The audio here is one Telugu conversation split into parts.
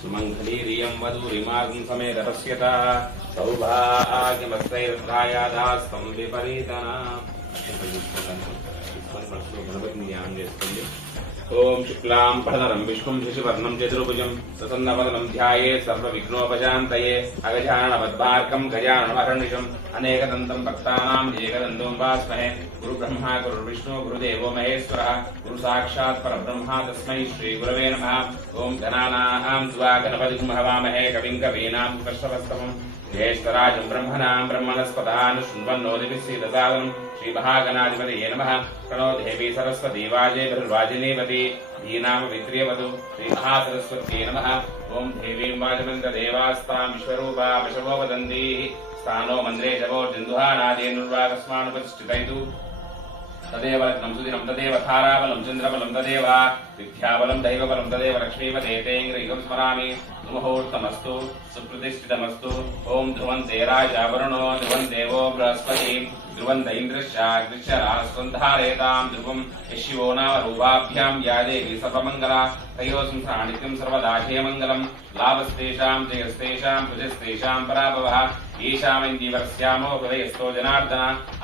सुमङ्गलीरियं वधूरिमार्गं समेत पश्यता सौभाग्यमस्तैर्धायादास्तं विपरीतना गणपतिनि ध्यानं చేసుకోండి। ओम शुक्लां भरधरं विष्णुं शशिवर्णं चतुर्भुजं प्रसन्नवदनं ध्यायेत् सर्वविघ्नोपशान्तये अगजाननपद्मार्कं गजाननमहर्निशम् अनेकदन्तं भक्तानां एकदन्तं उपास्महे। गुरुब्रह्मा गुरुर्विष्णु गुरुदेवो महेश्वरः गुरु साक्षात् परब्रह्मा तस्मै श्रीगुरवे नमः। ओम गणानां त्वा गणपतिं हवामहे कविं कवीनां उपस्थितमस्तमम् ज्येष्ठराजं ब्रह्मणां ब्रह्मणस्पदान् शृण्वन्नोदिभिः श्रीमहागणाधिपतये नमः। प्रणो देवी सरस्वती वाजेभिर्वाजिनीवती धीनामवित्र्यवतु श्रीमहासरस्वत्यै नमः। ओम देवीं वाजमन्त्रदेवास्तां विश्वरूपा पशवो वदन्ति स्थानो मन्त्रे जवोर्जिन्दुहानादेनुर्वाकस्मानुपतिष्ठितैतु तदेव लग्नं सुदिनं तदेव थाराबलं चन्द्रबलं तदेव विद्याबलं दैवबलं तदेव लक्ष्मीपते तेऽङ्ग्रैकं स्मरामि। मुहूर्तमस्तु सुप्रतिष्ठितमस्तु। ओम ध्रुवन्ते राजा वरुणो ध्रुवन् देवो बृहस्पति ध्रुवन्त इन्द्रश्चाग्निश्चरास्वन्धारयतां ध्रुवं शिवो नाम रूपाभ्यां या देवी सर्वमङ्गला तयोः संसानित्यं सर्वदा जयमङ्गलं लाभस्तेषां जयस्तेषां भुजस्तेषां पराभवः ईशामन्दीवरस्यामो हृदयस्थो जनार्दन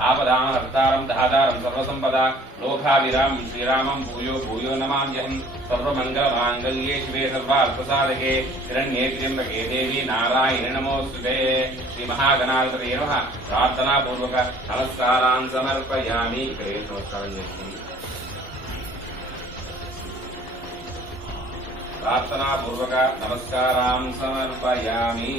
आपदामहर्तारं दातारं सर्वसम्पदा लोकाभिरामं श्रीरामं भूयो भूयो नमाम्यहम्। सर्वमङ्गलमाङ्गल्ये शिवे सर्वार्थसाधके शरण्ये त्र्यम्बके देवी नारायणे नमोऽस्तुते। श्रीमहागणाधिपतये नमः। प्रार्थनापूर्वक नमस्कारान् समर्पयामि। नमस्कारं చేస్తుంది। प्रार्थनापूर्वक नमस्कारान् समर्पयामि।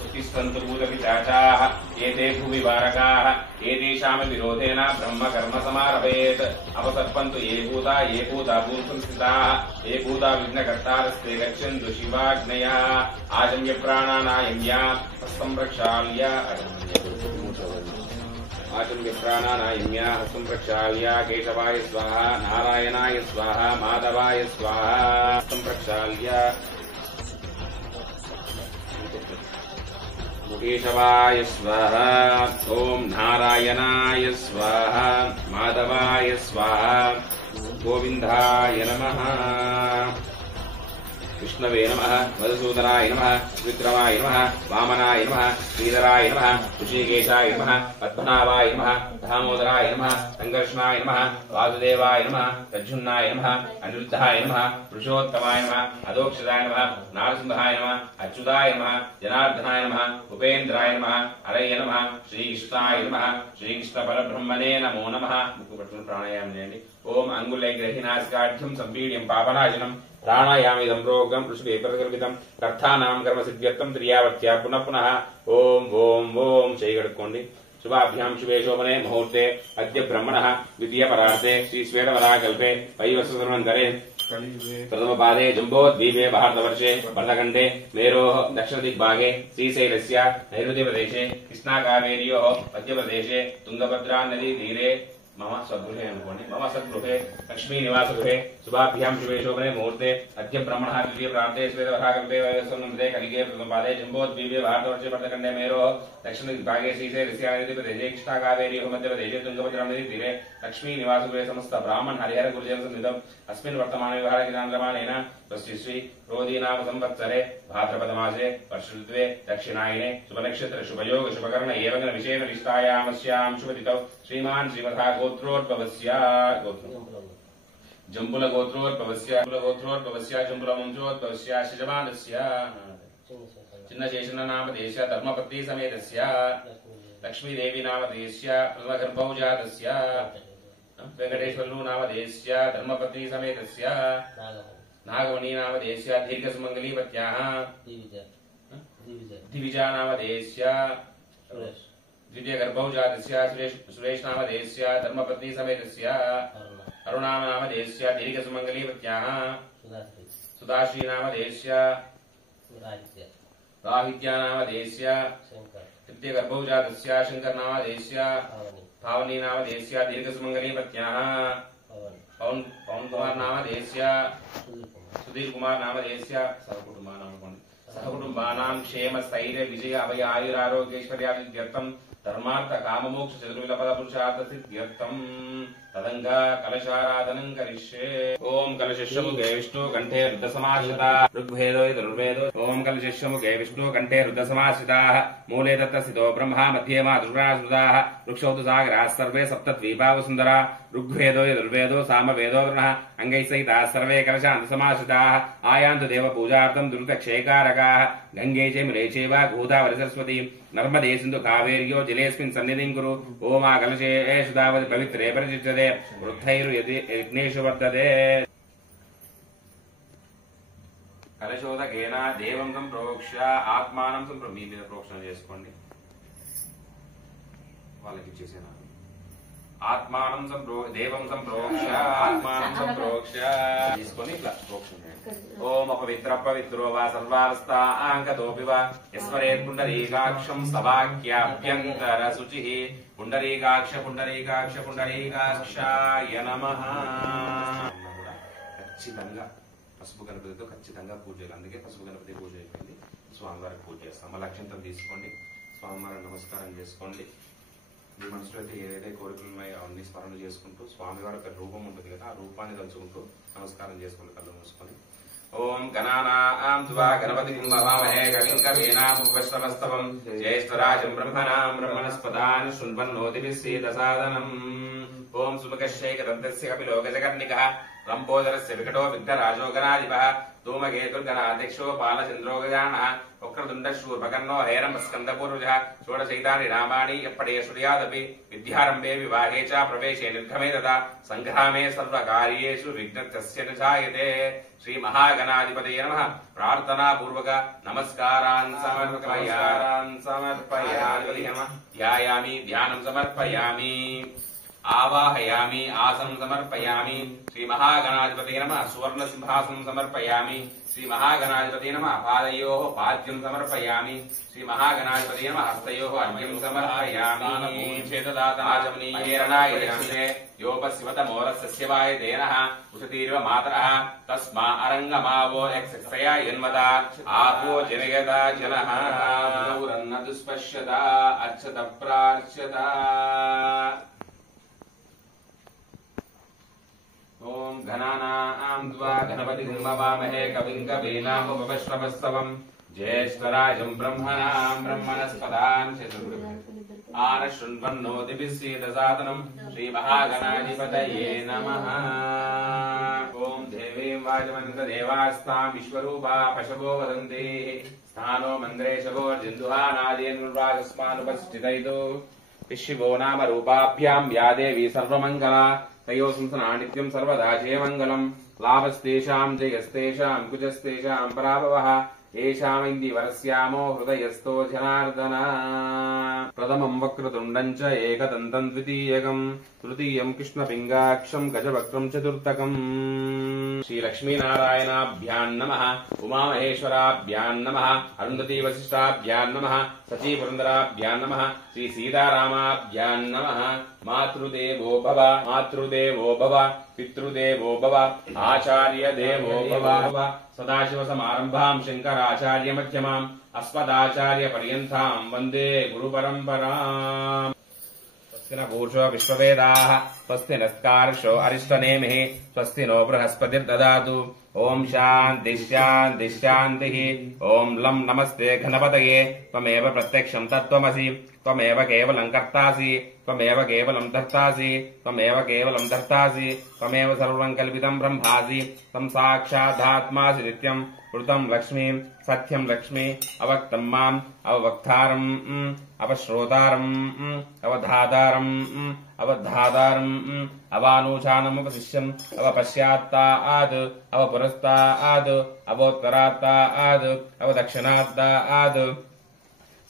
उत्तिष्ठन्तु भूतपिशाचाः एते भुवि बारकाः एतेषां विरोधेन ब्रह्म कर्म समारभेत्। अपसर्पन्तु ये भूता भूतसंस्थिताः ये भूता विघ्नकर्तारस्ते गच्छन्तु शिवाग्नया आजम्य प्राणानायम्य हस्तं प्रक्षाल्य आचम्य प्राणानायम्य हस्तं प्रक्षाल्य केशवाय स्वाहा नारायणाय स्वाहा माधवाय स्वाहा हस्तं प्रक्षाल्य केशवाय स्वाहा ओम नारायणाय स्वाहा माधवाय स्वाहा गोविंदाय नमः विष्णवे नमः मधुसूदनाय नमः विक्रमाय नमः वामनाय नमः श्रीधराय नमः ऋषिकेशाय नमः पद्मनाभाय नमः दामोदराय नमः संकर्षणाय नमः वासुदेवाय नमः तज्जुन्नाय नमः अनिरुद्धाय नमः पुरुषोत्तमाय नमः अधोक्षदाय नमः नारसिंहाय नमः अच्युताय नमः जनार्दनाय नमः उपेन्द्राय नमः हरये नमः श्रीकृष्णाय नमः श्रीकृष्ण परब्रह्मणे नमो नमः। मुखपट्टुनु प्राणायामं చేయండి। ओम अंगुले ग्रहिनास्काढ्यं संपीड्यं पापनाशनं प्राणायामिदं रोगं ऋषभे प्रकल्पितं कर्थानां कर्मसिद्ध्यर्थं त्रियावर्त्या पुनः पुनः ओम ओम ओम చేయగడుకోండి। शुभाभ्यां शुभे शोभने मुहूर्ते अद्य ब्रह्मणः द्वितीयपरार्धे श्री श्वेतवराहकल्पे वैवस्वतमन्वन्तरे प्रथमपादे जम्बोद्वीपे भारतवर्षे भरतखण्डे मेरोः दक्षिणदिग्भागे श्रीशैलस्य नैऋत्यप्रदेशे कृष्णाकावेर्योः मध्यप्रदेशे तुङ्गभद्रानदीतीरे मम सद्गृहे अनुकोंడి। मम सद्गृहे लक्ष्मी निवास गृहे शुभाभ्यां शुभे शोभने मुहूर्ते अद्य ब्रह्मणः द्वितीय प्रार्थे श्वेतवराहकल्पे वैवस्वतमन्वन्तरे कलिगे प्रथमपादे जम्बोद्वीपे भारतवर्षे भरतखण्डे मेरोः दक्षिणदिग्भागे श्रीशैलस्य नैऋत्यप्रदेशे कृष्णाकावेर्योः मध्यप्रदेशे तुङ्गभद्रानदीतीरे लक्ष्मी निवास गृहे समस्त ब्राह्मण हरिहर गुरुजनसन्निधम् अस्मिन् वर्तमाने व्यवहारगिरान्द्रमाणेन स्वस्ति क्रोधीनाम संवत्सरे भाद्रपदमासे वर्षऋत्वे दक्षिणायने शुभनक्षत्र शुभयोग शुभकर्ण एवं विशेष निष्ठायामस्यां शुभतिथौ श्रीमान् श्रीमथा गोत्रोद्भवस्य जम्बुलगोत्रोद्भवस्य जम्बुलवंशोद्भवस्य शिजमानस्य चिन्नशेषननामधेयस्य धर्मपत्नी समेतस्य लक्ष्मीदेवी नामधेयस्य प्रथमगर्भौ जातस्य वेंकटेश्वरलु नामधेयस्य धर्मपत्नी समेतस्य नागमणी नामधेयस्य दीर्घसुमङ्गलीपत्याः दिविजा नामधेयस्य द्वितीयगर्भौ जातस्य सुरेश नामधेयस्य धर्मपत्नी समेतस्य अरुणा नामधेयस्य दीर्घसुमङ्गलीपत्याः सुधाश्री नामधेयस्य राहित्या नामधेयस्य तृतीयगर्भौ जातस्य शंकर नामधेयस्य भावनी नामधेयस्य दीर्घसुमङ्गलीपत्याः पवन कुमार नामधेयस्य सुधीर कुमार नामधेयस्य सहकुटुम्बानां क्षेम स्थैर्य विजय अभय आयुरारोग्यैश्वर्यादित्यर्थं धर्मार्थ काममोक्ष चतुर्विध पद पुरुषार्थ सिद्ध्यर्थं तदंगा कलशाराधनं करिष्ये। ओम कलशिष्यमुखे विष्णु कंठे रुद्रसमाश्रिता ऋग्वेदो यजुर्वेदो। ओम कलशिष्यमुखे विष्णु कंठे रुद्रसमाश्रिताः मूले तत्तस्थितो ब्रह्मा मध्ये मातृगुणास्मृताः वृक्षौ तु सागराः सर्वे सप्तद्वीपा वसुन्धरा ऋग्वेदो यजुर्वेदो सामवेदो वरुणः अंगैः सहिताः सर्वे कलशान्तसमाश्रिताः आयान्तु देवपूजार्थं दुर्गक्षयकारकाः गंगे च यमुने चैव गोदावरी सरस्वती नर्मदे सिन्धु कावेर्यो जलेऽस्मिन् सन्निधिं कुरु। ओमा कलशेषु तावत् पवित्रे परिचिच्यते वृद्धैर्यज्ञेषु वर्तते। कलशोदकेन देवं संप्रोक्ष्य आत्मानं మీ మీద ప్రోక్షణ చేసుకోండి వాళ్ళకి ఇచ్చేసేనా ఆత్మానం దేవం సంప్రోక్ష్య ఆత్మానం సంప్రోక్ష్య తీసుకొని ఇట్లా ప్రోక్షణ ఓం అపవిత్ర పవిత్రో వా సర్వావస్థాంగతోపి వా యస్మరేత్ పుండరీకాక్షం సవాక్యాభ్యంతర శుచిః పుండరీకాక్ష పుండరీకాక్ష పుండరీకాక్షాయ నమః. ఖచ్చితంగా పసుపు గణపతితో ఖచ్చితంగా పూజ చేయాలి. అందుకే పసుపు గణపతి పూజ అయిపోయింది. స్వామివారికి పూజ చేస్తాం. మళ్ళీ అక్షంతలు తీసుకోండి, స్వామివారికి నమస్కారం చేసుకోండి. మీ మనసులో అయితే ఏదైతే కోరికలు ఉన్నాయో అవన్నీ స్మరణ చేసుకుంటూ స్వామివారి యొక్క రూపం ఉంటుంది కదా, ఆ రూపాన్ని తలుచుకుంటూ నమస్కారం చేసుకోండి కళ్ళు మూసుకొని. ఓం గణానాం త్వా గణపతిం నమామహే కవిం కవీనాముపశ్రవస్తవం జ్యేష్ఠరాజం బ్రహ్మణాం బ్రహ్మణస్పదాన్ శృణ్వన్నోతిభిः सीदसादनम्. ఓం సుముఖశైకదంతస్య కపిలోకజకర్ణికः లంబోదరస్య వికటో విఘ్నరాజోగణాధిపः धूमकेतुर्गणाध्यक्षो बालचन्द्रो गजानः वक्रतुण्डशूर्पकर्णो हैरम्बस्कन्दपूर्वजः षोडशैतानि रामाणि यप्पडे श्रुयादपि विद्यारम्भे विवाहे च प्रवेशे निर्गमे तथा सङ्ग्रामे सर्वकार्येषु विघ्नस्य न जायते. श्रीमहागणाधिपतये नमः. प्रार्थनापूर्वक नमस्कारान् समर्पयामि. ध्यायामि, ध्यानं समर्पयामि. आवाहयामि, आसनं समर्पयामि. श्री महागणाधिपतये नमः. सुवर्ण सिंहासनं समर्पयामि. श्री महागणाधिपतये नमः. पादयोः पाद्यं समर्पयामि. श्री महागणाधिपतये नमः. हस्तयोः अर्घ्यं समर्पयामि. चेतदातमाचमनीयेरणाय दक्षिणे योपस्यवतमोरस्य वायतेनः उषतीर्व मातरः तस्मा अरङ्गमावो यक्षया यन्मता आपो जनयता जनः गौरन्न दुष्पश्यता अच्छत प्रार्च्यता. ओम गणानां त्वा गणपतिं नमामहे कविं कवीनामुपश्रवस्तवम् ज्येष्ठराजं ब्रह्मणां ब्रह्मणस्पदान् आनशृण्वन्नोतिभिः सीदसादनम्. श्रीमहागणाधिपतये नमः. ओम देवीं वाजमन्तदेवास्तां विश्वरूपा पशवो वदन्ति स्थानो मन्द्रेशवो जिन्दुहानादेनुर्वागस्मानुपस्थितैतो शिवो नाम रूपाभ्यां या देवी सर्वमङ्गला तयो संसना नित्यं सर्वदा जयमङ्गलम्. लाभस्तेषां जयस्तेषां कुजस्तेषां पराभवः येषामिन्दीवरस्यामो हृदयस्थो जनार्दन. प्रथमं वक्रतुण्डं च एकदन्तं द्वितीयकं तृतीयं कृष्णपिङ्गाक्षं गजवक्त्रं चतुर्थकम्. श्रीलक्ष्मीनारायणाभ्यां नमः. उमामहेश्वराभ्यां नमः. अरुन्धती वसिष्ठाभ्यां नमः. सचीपुरन्दराभ्यां नमः. श्री सीतारामाभ्यां नमः. मातृदेवो भव, मातृदेवो भव, पितृदेवो भव, आचार्य देवो भव. सदाशिव समारंभां शंकराचार्य मध्यमाम् अस्मदाचार्य पर्यन्तां वन्दे गुरुपरम्पराम्. स्वस्ति न पूषो विश्ववेदाः स्वस्ति नस्तार्क्ष्यो अरिष्टनेमिः स्वस्ति नो बृहस्पतिर्ददातु. ओम शान्ति शान्ति शान्तिः. ओम लं नमस्ते गणपतये त्वमेव प्रत्यक्षं तत्त्वमसि त्वमेव केवलं कर्तासि त्वमेव केवलं धर्तासि त्वमेव केवलं धर्तासि त्वमेव सर्वं कल्पितं ब्रह्मासि तं साक्षादात्मासि नित्यं वृतं लक्ष्मीं सत्यं लक्ष्मी अवक्तं माम् अवक्तारम् अवश्रोतारम् अवधातारम् अवधातारम् अवानूचानमुपशिष्यम् अवपश्चात्तात् अवपुरस्तात् अवोत्तरात्तात् अवदक्षिणात्तात्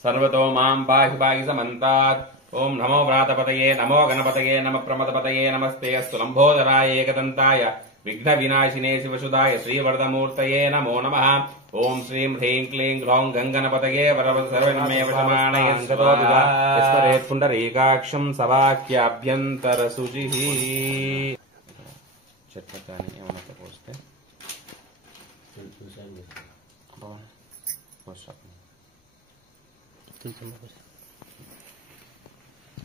सर्वतो मां पाहि पाहि समन्तात्. ओम नमो व्रातपतये नमो गणपतये नमः प्रमदपतये नमस्ते अस्तु लंबोदराय एकदन्ताय विघ्नविनाशिने शिवसुधाय श्रीवरदमूर्तये नमो नमः. ओम श्रीं ह्रीं क्लीं ग्लौं गङ्गणपतये वरवद सर्वमेव समानये स्मरेत् पुण्डरीकाक्षं सवाक्याभ्यन्तरशुचिः. చట్టాన్ని ఏమన్నా పోస్తే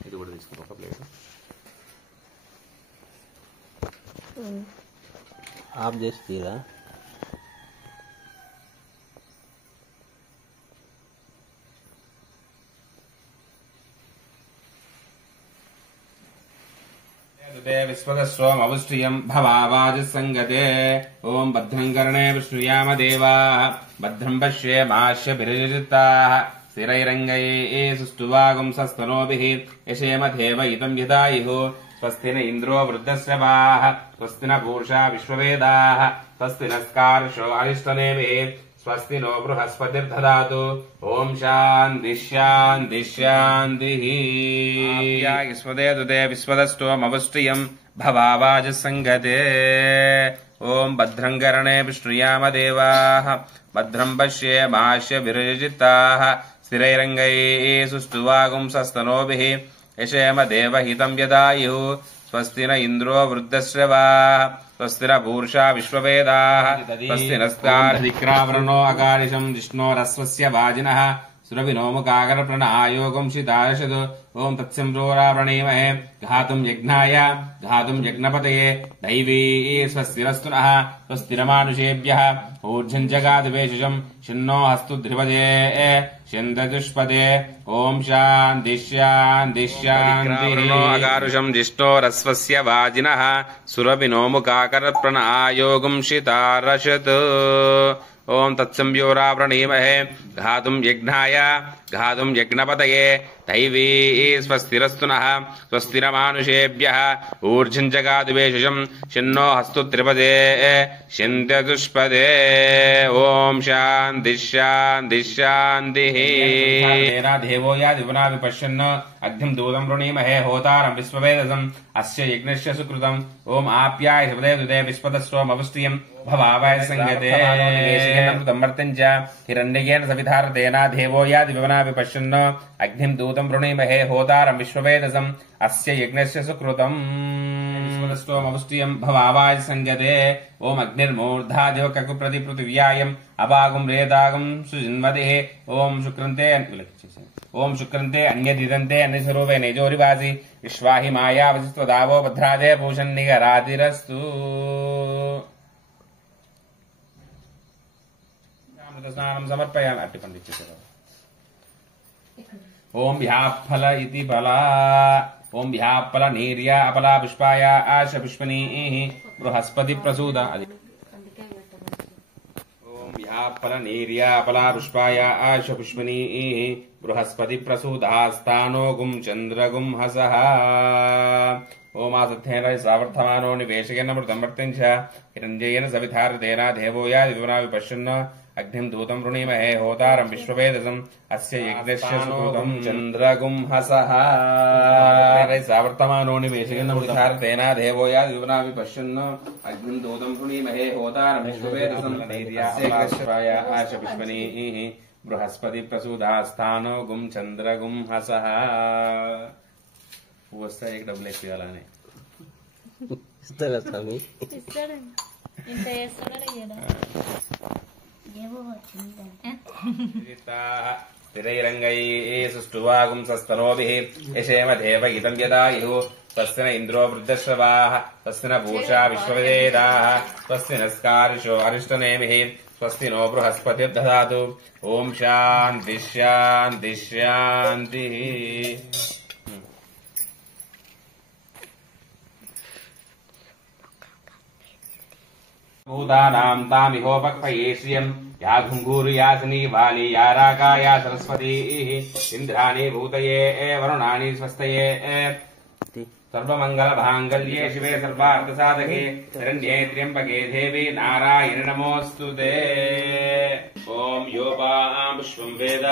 ఇది కూడా తీసుకుని ఒక ప్లేట్ ఆఫ్ చేస్తీరా? విశ్వదస్వమవశ్రియం భవావాజసంగతే. ఓం భద్రం కర్ణే విష్ణుయామ దేవాః భద్రం పశ్యేమాశ్యభిర్యజిత్తాః స్థిరైరంగైః సుష్ఠువాగుంసస్తనోభిః యశేమ దేవయితం యదాయుః. స్వస్తి న ఇంద్రో వృద్ధశ్రవాః స్వస్తి న పూషా విశ్వవేదాః స్వస్తి నస్కార్షో అరిష్టనేమిః స్వస్తి నో బృహస్పతిర్దదాతు. ఓం శాంతి శాంతి శాంతి. స్వదేదుదే విశ్వదష్టోమవష్ట్రియం భవావాజసంగతే. ఓం భద్రం కర్ణే విష్ణుయామ దేవాః భద్రం పశ్యేమాశ్యభిర్యజిత్తాః స్థిరైరంగైః సుష్ఠువాగుంసస్తనోభిః యశేమ దేవహితం యదాయుః. స్వస్తి న ఇంద్రో వృద్ధశ్రవాః స్వస్తి న పూషా విశ్వవేదాః స్వస్తి నస్కార్దిక్రావృణో అకారిషం జిష్ణోరస్వస్య వాజినః సురభినోముకాగరప్రణాయోగం శితార్షద్. ఓం తత్సంప్రోరావృణీమహే ఘాతుం యజ్ఞాయ ఘాతుం యజ్ఞపతయే దైవీ స్వస్తిరస్తు నః స్వస్తిరమానుషేభ్యః. ఊర్ధ్వం జగాదివేశం శన్నో హస్తు ధ్రువదే శందదుష్పదే. ఓం శాంతి శాంతి శాంతి. అకారుషం జిష్ణోరస్వస్య వాజినః సురభినోముకాగరప్రణాయోగం శితార్షద్. ఓం తత్సంప్రోరావృణీమహే ఘాతుం యజ్ఞాయ ఘాతుం యజ్ఞపతయే దైవీ స్వస్తిరస్తు నః స్వస్తిరమానుషేభ్యః. ఊర్ధ్వం జగాదివేశం శన్నో హస్తు త్రిపదే శందదుష్పదే. ఓం శాంతి శాంతి శాంతి. దేవో యాదివనా విపశ్యన్ అగ్నిం దూతం వృణీమహే హోతారం విశ్వవేదసం అస్య యజ్ఞస్య సుకృతం. ఓం ఆప్యాయ శివదేదుదే విశ్వదస్వమవష్ట్రియం భవావాయ సంగతే. అమృతం చ హిరణ్యేన సవిధారతేన దేవో యాదివనా విపశ్యన్ అగ్నిం దూతం వృణీమహే హోతారం విశ్వవేదసం అస్య యజ్ఞస్య సుకృతం. విశ్వదస్వమవష్ట్రియం భవావాయ సంగతే. ఓం అగ్నిర్మూర్ధాదివ కకు ప్రతి పృథివ్యాయం అభాగం రేదాగం సుజిన్వదే. ఓం శుక్రంతే ఓం శుక్రంతే అన్యదిదంతే అన్యస్వరూపే నైజోరివాసి విశ్వాహి మాయావసిస్వదావో భద్రాదే భూషన్నిగరాతిరస్తు. స్నానం సమర్పయామి. అట్టి పండించేసారు. ఓం వ్యాఫల ఇది బలా. ఓం వ్యాఫల నీర్య అపలా పుష్పాయ ఆశ పుష్పనీః బృహస్పతి ప్రసూద. అది ఓం వ్యాఫల నీర్య అపలా పుష్పాయ ఆశ పుష్పనీః బృహస్పతి ప్రసూదాస్తానో గుం చంద్రగుం హసః. ఓమాసత్యేన సావర్ధమానో నివేశయేన మృతం వర్తించ హిరణ్యేన సవిధారతేన దేవో యాదివనా విపశ్యన్ అగ్నిం దూతం వృణీమహే హోతారం విశ్వవేదసం అస్య యజ్ఞస్య సుకృతం. చంద్రగుం హసః సావర్తమానో నివేశయేన మృతార్థేన దేవో యాదివనా విపశ్యన్ అగ్నిం దూతం వృణీమహే హోతారం విశ్వవేదసం అస్య యజ్ఞస్య ఆశ పుష్పనీః బృహస్పతి ప్రసూదాస్థానో గుం చంద్రగుం హసః. వస్తా ఏక డబ్బులు ఎక్కువ ఇవ్వాలని ఇస్తారా స్వామి? స్థిరైరంగైః సుష్ఠువాగుంసస్తనోభిః యశేమ దేవయితం యదాయుః. స్వస్తి న ఇంద్రో వృద్ధశ్రవాః స్వస్తి న పూషా విశ్వవేదాః స్వస్తి నస్కార్షో అరిష్టనేమిః స్వస్తి నో బృహస్పతిర్దదాతు. ఓం శాంతి శాంతి శాంతి. భూతానాం తామిహోపక్వయే శ్రియం యా ఘుంఘూర్యాసిని వాలి యా రాగా యా సరస్వతీ ఇంద్రాణి భూతయే వరుణాని స్వస్తయే. సర్వమంగళమాంగళ్యే శివే సర్వార్థసాధకే శరణ్యే త్ర్యంబకే దేవి నారాయణి నమోస్తుతే. ఓం యోపాం విశ్వం వేద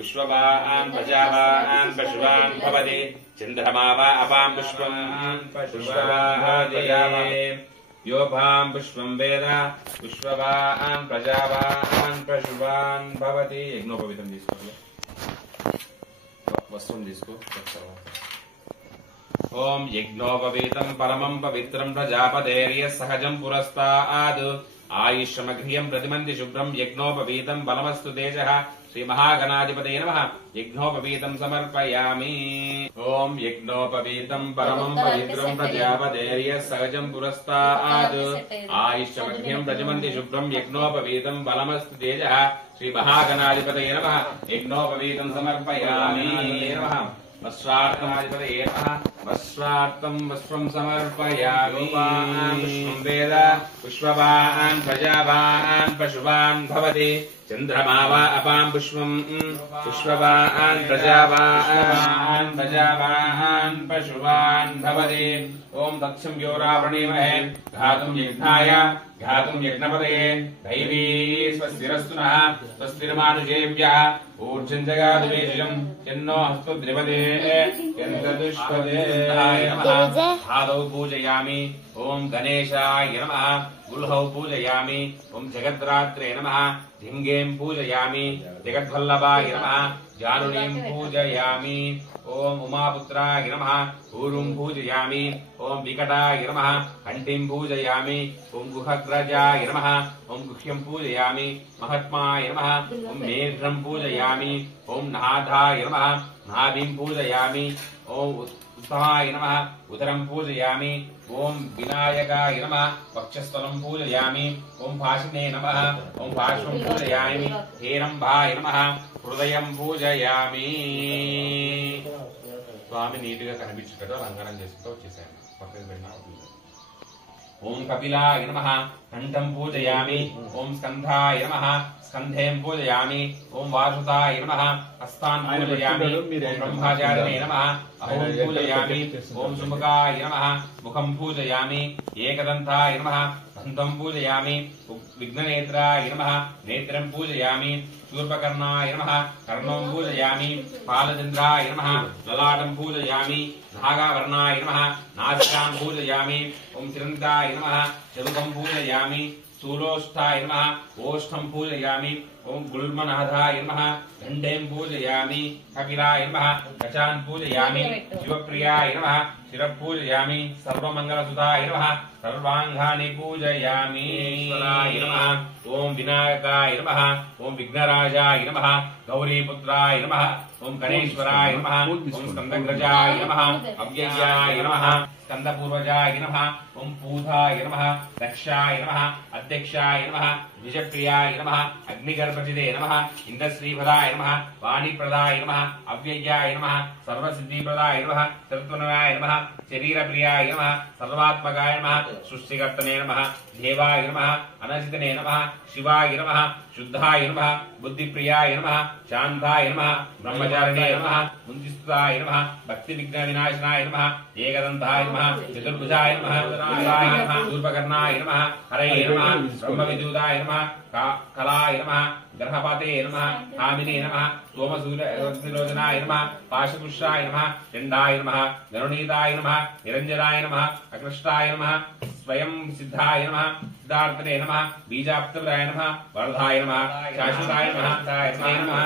విశ్వవాన్ ప్రజావాన్ పశువాన్ భవతి చంద్రమా వా అపాం విశ్వం పుష్పవాజయే. యోపాం పుష్పం వేద విశ్వవాన్ ప్రజావాన్ పశువాన్ భవతి. యజ్ఞోపవితం తీసుకోవాలి. వస్త్రం తీసుకో. ఓం యజ్ఞోపవీతం పరమం పవిత్రం ప్రజాపతేర్య సహజం పురస్తాద్ ఆయుష్మఘ్రియం ప్రతిమంది శుభ్రం యజ్ఞోపవీతం బలమస్తు తేజః श्रीमहागणाधिपतये नमः यज्ञोपवीतं समर्पयामि। ओम यज्ञोपवीतं परमं पवित्रं प्रजापतेर्यः सहजं पुरस्तात् आयुष्यमग्न्यं प्रजमन्ति शुभ्रं यज्ञोपवीतं बलमस्तु तेजः श्रीमहागणाधिपतये नमः यज्ञोपवीतं समर्पयामि। नमः वस्त्रार्थमाधिपतये नमः वस्त्रार्थं वस्त्रं समर्पयामि। पुष्पं वेद पुष्पवान् प्रजावान् पशुवान् भवति चन्द्रमा वा अपां पुष्पं पुष्पवान् प्रजावान् प्रजावान् पशुवान् भवति। ओम तत्सं योरावृणीमहे घातुं यज्ञाय घातुं यज्ञपतये दैवी स्वस्तिरस्तु नः स्वस्तिर्मानुषेभ्यः ऊर्जं जगातु वेशिलं यन्नो हस्तद्रिवदे यन्तदुष्पदे नमः। आदौ पूजयामि ओम गणेशाय नमः गुल्हौ पूजयामि ओम जगद्रात्रे नमः धिङ्गें पूजयामि जगद्वल्लभाय नमः जानुनीं पूजयामि ओम उमापुत्राय नमः ऊरुं पूजयामि ओम विकटाय नमः घण्टिं पूजयामि ओम गुहग्रजाय नमः ओम गुह्यं पूजयामि महात्माय नमः ओम मेघ्रं पूजयामि ओम नाथाय नमः नाभिं पूजयामि ओम उत्तमाय नमः उदरं पूजयामि ओम विनायकाय नमः वक्षस्थलं पूजयामि ओम भाषिणे नमः ओम भाष्वं पूजयामि हेरम्भाय नमः हृदयं पूजयामि। స్వామి నీటిగా కనిపించేటట్టు అలంకారం చేసుకుంటూ వచ్చేసాను పక్కన పెట్టిన ఓం కపిలాయ నమః కంఠం పూజయామి ఓం స్కంధాయ నమః స్కంధేం పూజయామి ఓం వాసుతాయ నమః హస్తాన్ పూజయామి ఓం బ్రహ్మచారిణే నమః అహం పూజయామి ఓం సుముఖాయ నమః ముఖం పూజయామి ఏకదంతాయ నమః దంతం పూజయామి విఘ్ననేత్రాయ నమః నేత్రం పూజయామి శూర్పకర్ణాయ నమః కర్ణం పూజయామి పాలచంద్రాయ నమః లలాటం పూజయామి నాగావర్ణాయ నమః నాసికాం పూజయామి ఓం చిరంతాయ నమః చతుకం పూజయామి స్థూలోష్ఠాయ నమః ఓష్ఠం పూజయామి ఓం గుల్మనాథాయ నమః దండేం పూజయామి కపిలాయ నమః గజాన్ పూజయామి శివప్రియాయ నమః శిరః పూజయామి సర్వమంగళసుతాయ నమః సర్వాంగాని పూజయామి నమః ఓం వినాయకాయ నమః ఓం విఘ్నరాజాయ నమః గౌరీపుత్రాయ నమః ఓం గణేశ్వరాయ నమః ఓం స్కందగ్రజాయ నమః అవ్యయాయ నమః స్కందపూర్వజాయ నమః ఓం పూతాయ నమః దక్షాయ నమః అధ్యక్షాయ నమః నిజప్రియాయ నమః అగ్నిగర్భజితే నమః ఇంద్రశ్రీపదాయ నమః వాణిప్రదాయ నమః అవ్యయాయ నమః సర్వసిద్ధిప్రదాయ నమః సర్వనాయ నమః శరీరప్రియాయ నమః సర్వాత్మకాయ నమః సృష్టికర్తనే నమః దేవాయ నమః అనజితనే నమః శివాయ నమః శుద్ధాయ నమః బుద్ధిప్రియాయ నమః శాంతాయ నమః బ్రహ్మచారిణే నమః ముందిస్తాయ నమః భక్తి విఘ్న వినాశనాయ నమః ఏకదంతాయ నమః చతుర్భుజాయ నమః శివాయ నమః శూర్పకర్ణాయ నమః హరయే నమః బ్రహ్మవిద్యుదాయ నమః కళాయ నమః గ్రహపతే నమః కామినే నమః సోమసూర్యలోచనాయ నమః పాశపుష్టాయ నమః చండాయ నమః గరుణీతాయ నమః నిరంజనాయ నమః అకృష్టాయ నమః స్వయం సిద్ధాయ నమః సిద్ధార్థనే నమః బీజాప్తప్రాయ నమః వరదాయ నమః శాశ్వతాయ నమః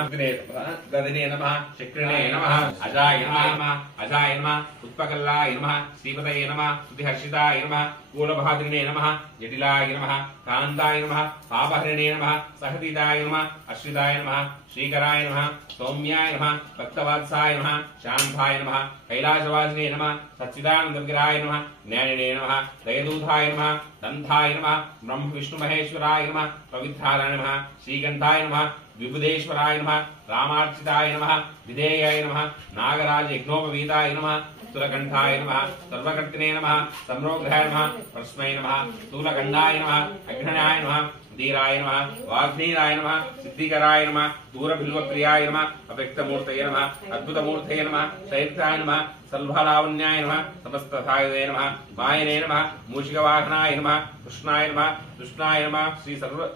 గదినే నమః చక్రిణే నమః అజాయ నమః అజాయ నమః ఉత్పకల్లాయ నమః శ్రీపతయే నమః స్తుతిహర్షితాయ నమః కూలభాద్రినే నమః జటిలాయ నమః కాంతాయ నమః పాపహరిణే నమః సహతిదాయ నమః అశ్వితాయ నమః శ్రీకరాయ నమః సౌమ్యాయ నమః భక్తవాత్సాయ నమః శాంతాయ నమః కైలాసవాసినే నమః సచ్చిదానందవిగ్రహాయ నమః జ్ఞానినే నమః దయదూతాయ నమః దంతాయ నమః బ్రహ్మ విష్ణు మహేశ్వరాయ నమః పవిత్రాయ నమః శ్రీకంఠాయ నమః విబుధేశ్వరాయ నమః రామార్చితాయ నమః విధేయాయ నమః నాగరాజ యజ్ఞోపవీతాయ నమః స్థూలకంఠాయ నమః సర్వకర్తినే నమః సంరోగ్రాయ నమః ప్రస్మై నమః స్థూలకంఠాయ నమః అగ్రణాయ నమః ధీరాయ నమః వాగ్నీరాయ నమః సిద్ధికరాయ నమః దూరబిల్వప్రియాయ నమః అవ్యక్తమూర్తయే నమః అద్భుతమూర్తయే నమః శైత్యాయ నమః సల్భలావణ్యాయ నమః సమస్తసాయుధే నమః మాయనే నమః మూషికవాహనాయ నమః కృష్ణాయ నమః కృష్ణాయ నమః శ్రీ సర్వ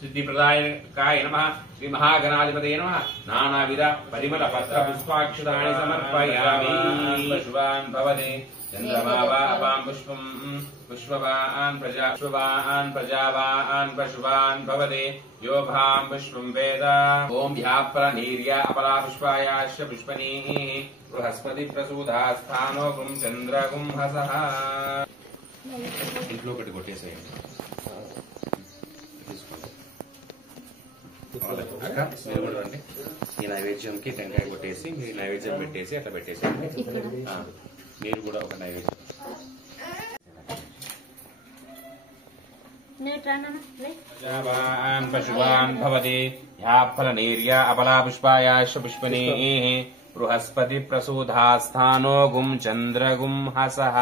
సిద్ధిప్రదాయకాయ నమః శ్రీ మహాగణాధిపతయే నమః నానావిధ పరిమళ పత్ర పుష్పాక్షతాని సమర్పయామి శుభాన్ భవతి చంద్రమా వా అపాం పుష్పం పుష్పవాన్ ప్రజావాన్ పశువాన్ భవతి యో భాం పుష్పం వేద ఓం యాప్రనీర్య అపరా పుష్పాయాశ్చ పుష్పనీ బృహస్పతి ప్రసూదాస్థానో గుం చంద్రగుం హసః ఇంట్లో ఒకటి కొట్టేసేయండి. మీరు కూడా రండి. ఈ నైవేద్యంకి టెంకాయ కొట్టేసి మీ నైవేద్యం పెట్టేసి అట్లా పెట్టేసి మీరు కూడా ఒక నైవేద్యం పశువాన్ భవతి యా ఫలనీర్యా అబలా పుష్పాయాశ పుష్పనీః బృహస్పతి ప్రసూధాస్థానో గుం చంద్రగుం హసః.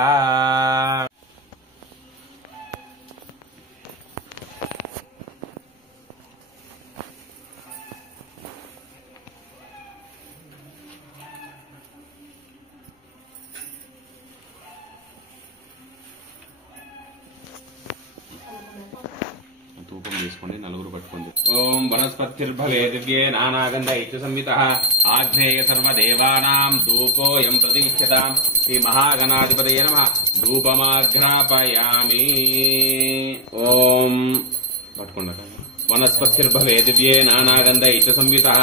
ధూపం చేసుకోండి, నలుగురు పట్టుకోండి. ఓం వనస్పతిర్భవే దివ్యే నానాగంధ ఇత్య సంయుతః ఆగ్నేయ సర్వదేవానాం ధూపోయం ప్రతిష్ఠితాం శ్రీ మహాగణాధిపతయే నమః. ధూపమాఘ్రాపయామి. ఓం పట్టుకోండి. వనస్పతిర్భవే దివ్యే నానాగంధ ఇత్య సంయుతః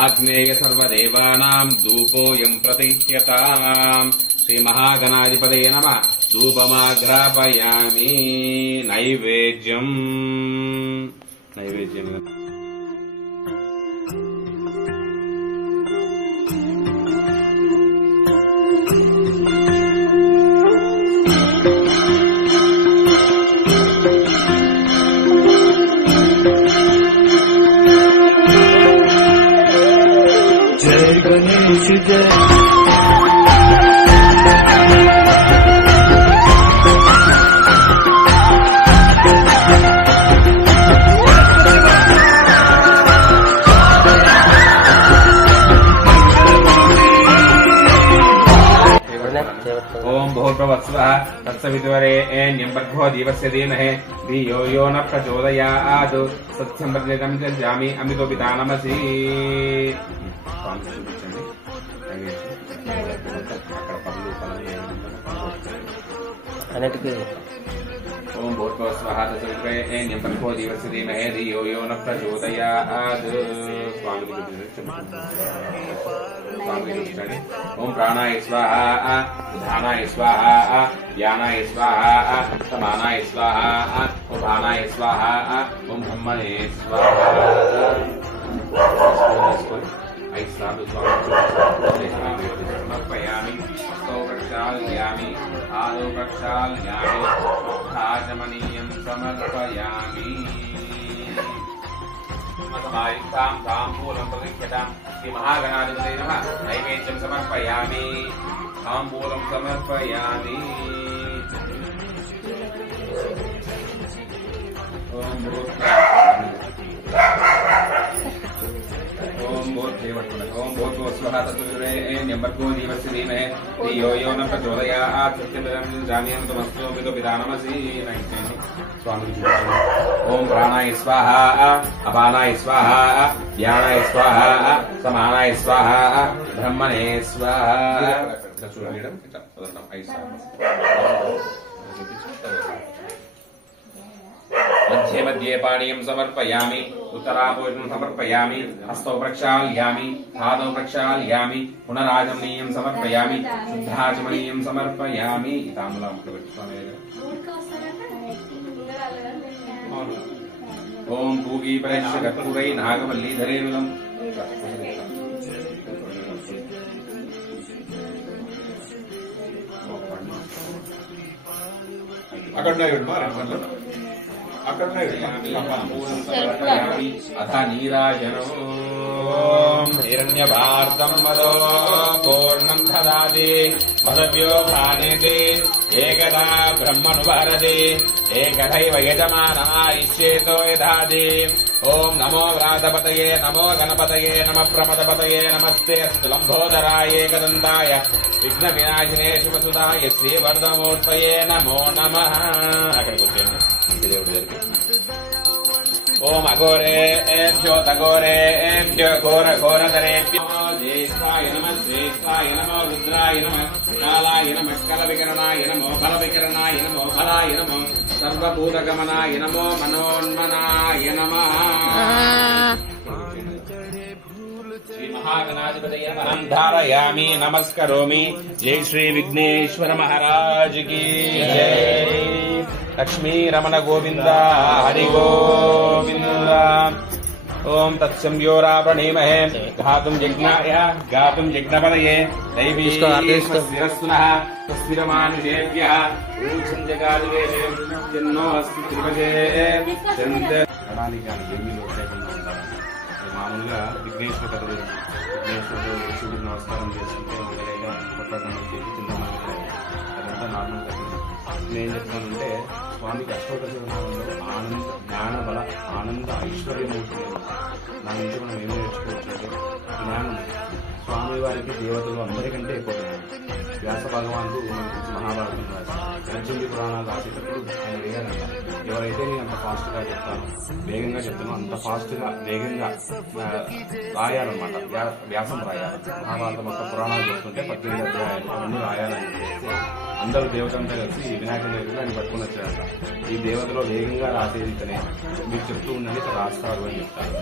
ఆగ్నేయ సర్వదేవానాం ధూపోయం ప్రతిష్ఠితాం శ్రీ మహాగణాధిపతయే నమః. ధూపమాఘ్రాపయామి. నైవేద్యం నైవేద్యం जय गणेश जय ओम भूर्भुवस्वः तत्सवितुर्वरेण्यं भर्गो देवस्य धीमहि धियो यो न प्रचोदयात् सत्यं प्रतिदं जजामि अमृतो पितामहसि. అన్నిటికీ ओम भूर्भुवस्वः तत्सवितुर्वरेण्यं भर्गो देवस्य धीमहि धियो यो न प्रचोदयात्. ओम प्राणाय स्वाहा धानाय स्वाहा ज्ञानाय स्वाहा समानाय स्वाहा उभानाय स्वाहा ओम ब्रह्मणे स्वाहा. समर्पयामि हस्तौ प्रक्षालयामि पादौ प्रक्षालयामि शुद्धाचमनीयं समर्पयामि. ताम्बूलं प्रतिष्ठितां श्री महागणाधिपतये नमः. नैवेद्यं समर्पयामि. ताम्बूलं समर्पयामि. ओम भूर्भुवस्वः तत्सवितुर्वरेण्यं भर्गो देवस्य धीमहि धियो यो न प्रचोदयात् सत्यं जजामि अमृतमस्तु अमृतो पितामहसि. स्वामी ओम प्राणाय स्वाहा अपानाय स्वाहा ज्ञानाय स्वाहा समानाय स्वाहा ब्रह्मणे स्वाहा. मध्ये मध्ये पानीयं समर्पयामि. उत्तराभूषणं समर्पयामि. हस्तौ प्रक्षालयामि पादौ प्रक्षालयामि पुनराचमनीयं समर्पयामि शुद्धाचमनीयं समर्पयामि. ओम पूगी परेश्य कर्पूरै नागवल्ली धरेनुलम्. अथ नीराजनो हिरण्यभार्तं मदो पूर्णं ददाति मदव्यो भानेति एकदा ब्रह्मनुभारति एकदैव यजमानः इष्येतो यदाति. ओम नमो व्रातपतये नमो गणपतये नमः प्रमदपतये नमस्ते अस्तु लम्बोदराय एकदन्ताय विघ्नविनाशिने शिवसुताय श्रीवर्धमूर्तये नमो नमः. ओम अघोरेभ्यो तघोरेभ्यो घोरघोरतरेभ्यो ज्येष्ठाय नमः श्रेष्ठाय नमो रुद्राय नमः कालाय नमः कलविकरणाय नमो बलविकरणाय नमो बलाय नमो सर्वभूतगमनाय नमो मनोन्मनाय नमः. श्री महागणाधिपतये नमः. धारयामि नमस्करोमि. जय श्री विघ्नेश्वर महाराज की जय. लक्ष्मी रमण गोविंद हरि गोविंद. ओम तत्संयोरावणीमहे घातुं यज्ञाय गातुं यज्ञपदये दैवी शिरस्सुनः तस्मिरमानुषेभ्यः ऊर्जन्यगादिवेशे जन्नो अस्ति त्रिपदे चन्द्र ప్రణాళికలు ఏమీ లేకుండా ఉంటారు. మామూలుగా విఘ్నేశ్వర కథ విఘ్నేశ్వరుడు శివుడికి నమస్కారం చేసుకుంటే మొదలైన కొట్టడం చేసి చిన్న అదంతా నార్మల్ జరిగింది. నేను చెప్తానంటే స్వామికి అష్టోత్తరంలో ఆనంద జ్ఞాన బల ఆనంద ఐశ్వర్యం ఉంటుంది. దాని నుంచి మనం ఏం నేర్చుకోవచ్చు అంటే జ్ఞానం. స్వామి వారికి దేవతలు అందరికంటే ఎక్కువ వ్యాస భగవానుడు మహాభారతం రాశారు. పద్దెనిమిది పురాణాలు రాసేటప్పుడు ఆయన అడిగారంట, ఎవరైతే నేను అంత ఫాస్ట్ గా చెప్తాను వేగంగా చెప్తాను అంత ఫాస్ట్ గా వేగంగా రాయాలన్నమాట. వ్యాసం రాయాలి. మహాభారతం మొత్తం పురాణాలు చూస్తుంటే 18 అధ్యాయాలు అవన్నీ రాయాలని చెప్పేసి అందరూ దేవతంతా కలిసి వినాయకుడి దగ్గర ఆయన పట్టుకుని వచ్చారంట. ఈ దేవతలో వేగంగా రాసేది ఇతనే, మీరు చెప్తూ ఉండండి ఇతను రాస్తారు అని చెప్తారు.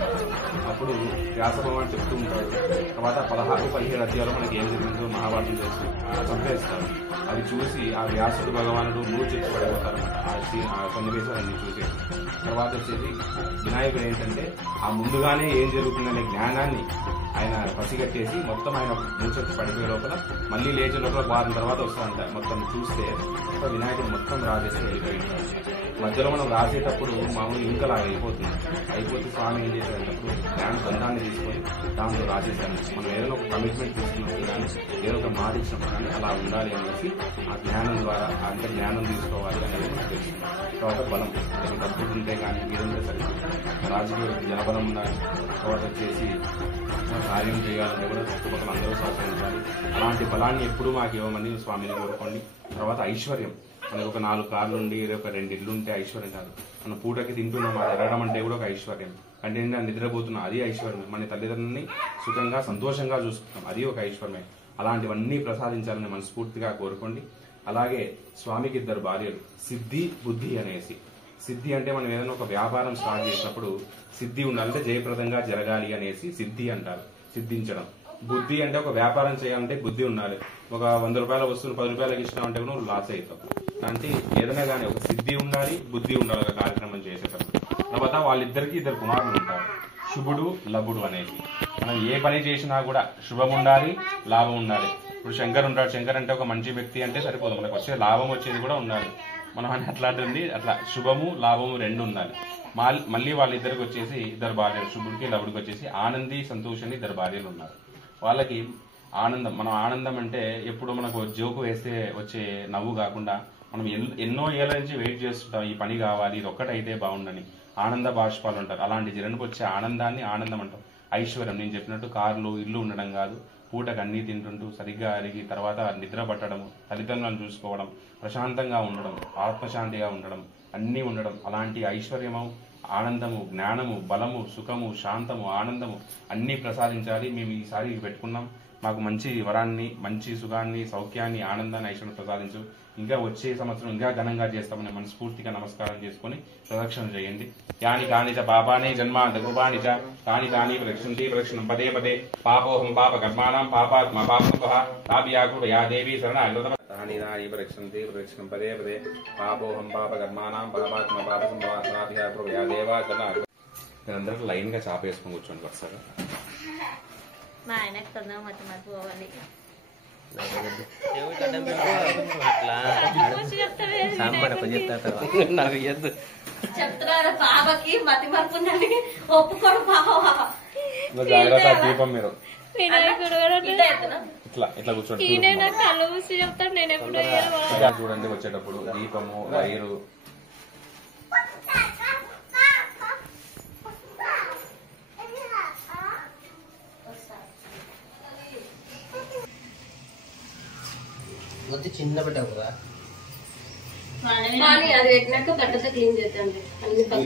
అప్పుడు వ్యాస భగవాన్ చెప్తూ ఉంటాడు. తర్వాత 16-17 అధ్యాయాలు మనకి ఏం జరిగిందో మహాభారతం చేసి చంపేస్తారు. అవి చూసి ఆ వ్యాసుడు భగవానుడు మూర్చిచ్చి పడిపోతారన్నమాట. ఆ సన్నివేశాలన్నీ చూసి తర్వాత వచ్చేసి వినాయకుడు ఏంటంటే ఆ ముందుగానే ఏం జరుగుతుందనే జ్ఞానాన్ని ఆయన పసిగట్టేసి మొత్తం ఆయన మూర్చొచ్చి పడిపోయే లోపల మళ్ళీ లేచే లోపల వారం తర్వాత వస్తారంట. మొత్తం చూస్తే మొత్తం వినాయకుడు మొత్తం రాసేసి వెళ్ళిపోయింటాడు. మధ్యలో మనం రాసేటప్పుడు మామూలు ఇంకలా అయిపోతే స్వామి ఏం చేశారన్నప్పుడు జ్ఞాన గ్రంథాన్ని తీసుకొని దాంట్లో రాసేసాను. మనం ఏదైనా ఒక కమిట్మెంట్ తీసుకున్నప్పుడు కానీ ఏదో ఒక మాట ఇచ్చినప్పుడు కానీ అలా ఉండాలి అనేసి ఆ జ్ఞానం ద్వారా అంటే జ్ఞానం తీసుకోవాలి అనేది మనకు తెలుస్తుంది. తర్వాత బలం డబ్బు ఉంటే కానీ మీరుంటే సరిపోతుంది. రాజకీయ జనబలం ఉండాలి. తర్వాత వచ్చేసి కార్యం చేయాలంటే కూడా చుట్టుపక్కల అందరూ సహకరించాలి. అలాంటి బలాన్ని ఎప్పుడు మాకు ఇవ్వమని స్వామిని కోరుకోండి. తర్వాత ఐశ్వర్యం. మనకు ఒక 4 కార్లు ఉండి ఒక 2 ఇళ్ళు ఉంటే ఐశ్వర్యం కాదు. మన పూటకి తింటున్నాం అది ఎరగడం అంటే కూడా ఒక ఐశ్వర్యం. అంటే నిద్రపోతున్నాం అది ఐశ్వర్యం. మన తల్లిదండ్రులని సుఖంగా సంతోషంగా చూసుకుంటాం అది ఒక ఐశ్వర్యమే. అలాంటివన్నీ ప్రసాదించాలని మనస్ఫూర్తిగా కోరుకోండి. అలాగే స్వామికి 2 భార్యలు సిద్ధి బుద్ధి అనేసి. సిద్ధి అంటే మనం ఏదైనా ఒక వ్యాపారం స్టార్ట్ చేసినప్పుడు సిద్ధి ఉండాలంటే జయప్రదంగా జరగాలి అనేసి సిద్ధి అంటారు, సిద్ధించడం. బుద్ధి అంటే ఒక వ్యాపారం చేయాలంటే బుద్ధి ఉండాలి. ఒక 100 రూపాయల వస్తువులు 10 రూపాయలకి ఇచ్చినామంటే కూడా నువ్వు లాస్ అవుతావు. అంటే ఏదైనా కానీ ఒక సిద్ధి ఉండాలి బుద్ధి ఉండాలి ఒక కార్యక్రమం చేసేటప్పుడు. తర్వాత వాళ్ళిద్దరికి 2 కుమారులు ఉంటారు, శుభుడు లభుడు అనేసి. మనం ఏ పని చేసినా కూడా శుభం ఉండాలి లాభం ఉండాలి. ఇప్పుడు శంకర్ ఉంటాడు, శంకర్ అంటే ఒక మంచి వ్యక్తి అంటే సరిపోదు, మనకు వచ్చే లాభం వచ్చేది కూడా ఉండాలి. మనం అని అట్లాంటిది అట్లా శుభము లాభము 2 ఉండాలి. మళ్ళీ వాళ్ళిద్దరికి వచ్చేసి 2 భార్యలు, శుభుడికి లభుడికి వచ్చేసి ఆనంది సంతోషాన్ని 2 భార్యలు ఉన్నారు. వాళ్ళకి ఆనందం. మనం ఆనందం అంటే ఎప్పుడు మనకు జోకు వేస్తే వచ్చే నవ్వు కాకుండా మనం ఎన్నో ఏళ్ల నుంచి వెయిట్ చేస్తుంటాం ఈ పని కావాలి ఇది ఒక్కటైతే బాగుండని. ఆనంద బాష్పాలు ఉంటారు. అలాంటి జరణకు వచ్చే ఆనందాన్ని ఆనందం అంటాం. ఐశ్వర్యం నేను చెప్పినట్టు కార్లు ఇల్లు ఉండడం కాదు, పూటకు అన్నీ తింటుంటూ సరిగ్గా అరిగి తర్వాత నిద్ర పట్టడము, తల్లిదండ్రులను చూసుకోవడం, ప్రశాంతంగా ఉండడం, ఆత్మశాంతిగా ఉండడం, అన్నీ ఉండడం. అలాంటి ఐశ్వర్యము ఆనందము జ్ఞానము బలము సుఖము శాంతము ఆనందము అన్నీ ప్రసాదించాలి. మేము ఈసారి పెట్టుకున్నాం. మాకు మంచి వరాన్ని మంచి సుఖాన్ని సౌఖ్యాన్ని ఆనందాన్ని ఐశ్వర్యం ప్రసాదించు. ఇంకా వచ్చే సంవత్సరం ఇంకా ఘనంగా చేస్తామని మనస్ఫూర్తిగా నమస్కారం చేసుకుని ప్రదక్షిణ చేయండి. యాని కాని చ పాపాని జన్మాంతరూపాని చ తాని తాని ప్రదక్షిణంతి ప్రదక్షిణం పదే పదే పాపోహం పాప కర్మాణం పాపాత్మ పాపముఖః తాభియాకుట యా దేవి శరణాగత తాని తాని ప్రదక్షిణంతి ప్రదక్షిణం పదే పదే పాపోహం పాప కర్మాణం పాపాత్మ పాపముఖః తాభియాకుట యా దేవా శరణాగత. మీరందరూ లైన్ గా చాపేసుకొని కూర్చోండి ఒకసారి. మా ఆయనకు తొందరగా మతి పోవాలి. చెప్తున్నారు బాబాకి మతి మరుపు ఉందని ఒప్పుకోడు బాబా. జాగ్రత్త దీపం మీరు వినాయకుడు ఇట్లా ఇట్లా కూర్చోండి. కళ్ళు మూసి చెప్తాడు నేను ఎప్పుడు చూడండి వచ్చేటప్పుడు దీపము వైరు చిన్న పెట్టావు కదా అది పెట్టినాక బట్టతో క్లీన్ చేద్దాం.